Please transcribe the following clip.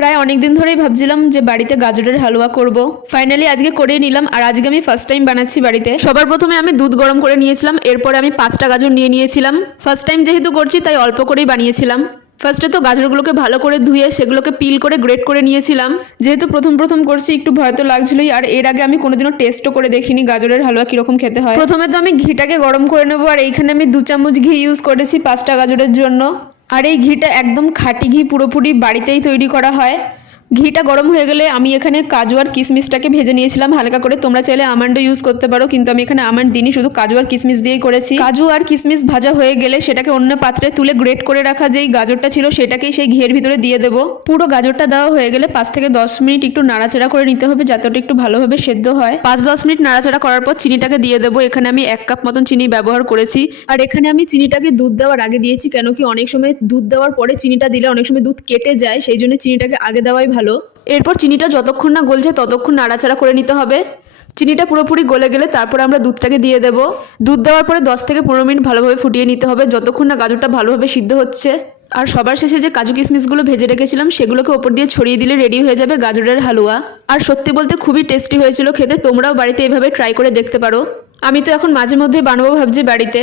প্রায় অনেক দিন ধরেই ভাবছিলাম যে বাড়িতে গাজরের হালুয়া করব। ফাইনালি আজকে করে নিলাম। আর আজকে আমি ফার্স্ট টাইম বানাচ্ছি বাড়িতে। সবার প্রথমে আমি দুধ গরম করে নিয়েছিলাম, এরপরে আমি 5টা গাজর নিয়ে নিয়েছিলাম। ফার্স্ট টাইম যেহেতু করছি তাই অল্প করেই বানিয়েছিলাম। ফার্স্টে তো গাজরগুলোকে ভালো করে ধুয়ে সেগুলোকে পিল করে গ্রেট করে নিয়েছিলাম। যেহেতু প্রথম প্রথম করছি একটু ভয় তো লাগছিলই, আর এর আগে আমি কোনোদিনও টেস্টও করে দেখিনি গাজরের হালুয়া কিরকম খেতে হয়। প্রথমে তো আমি ঘিটাকে গরম করে নেবো, আর এইখানে আমি 2 চামচ ঘি ইউজ করেছি 5টা গাজরের জন্য। আর এই ঘিটা একদম খাঁটি ঘি, পুরোপুরি বাড়িতেই তৈরি করা হয়। ঘিটা গরম হয়ে গেলে আমি এখানে কাজু আর কিশমিশটাকে ভেজে নিয়েছিলাম হালকা করে। তোমরা চাইলে আমন্ডও ইউজ করতে পারো, কিন্তু আমি এখানে আমন্ড দিইনি, শুধু কাজু আর কিশমিশ দিয়েই করেছি। কাজু আর কিশমিশ ভাজা হয়ে গেলে সেটাকে অন্য পাত্রে তুলে গ্রেট করে রাখা যেই গাজরটা ছিল সেটাকেই সেই ঘিয়ের ভিতরে দিয়ে দেবো। পুরো গাজরটা দেওয়া হয়ে গেলে 5 থেকে 10 মিনিট একটু নাড়াচাড়া করে নিতে হবে, যাতে ওটা একটু ভালোভাবে সেদ্ধ হয়। 5-10 মিনিট নাড়াচাড়া করার পর চিনিটাকে দিয়ে দেবো। এখানে আমি 1 কাপ মতন চিনি ব্যবহার করেছি। আর এখানে আমি চিনিটাকে দুধ দেওয়ার আগে দিয়েছি, কেন কি অনেক সময় দুধ দেওয়ার পরে চিনিটা দিলে অনেক সময় দুধ কেটে যায়, সেই জন্য চিনিটাকে আগে দেওয়াই ভালো। এরপর চিনিটা যতক্ষণ না গলছে ততক্ষণ নাড়াচাড়া করে নিতে হবে। চিনিটা পুরোপুরি গলে গেলে তারপর আমরা দুধটাকে দিয়ে দেব। দুধ দেওয়ার পরে 10 থেকে 15 মিনিট ভালোভাবে ফুটিয়ে নিতে হবে, যতক্ষণ না গাজরটা ভালোভাবে সিদ্ধ হচ্ছে। আর সবার শেষে যে কাজু কিশমিশগুলো ভেজে রেখেছিলাম সেগুলোকে ওপর দিয়ে ছড়িয়ে দিলে রেডি হয়ে যাবে গাজরের হালুয়া। আর সত্যি বলতে খুবই টেস্টি হয়েছিল খেতে। তোমরাও বাড়িতে এভাবে ট্রাই করে দেখতে পারো। আমি তো এখন মাঝে মধ্যে বানাবো ভাবছি বাড়িতে।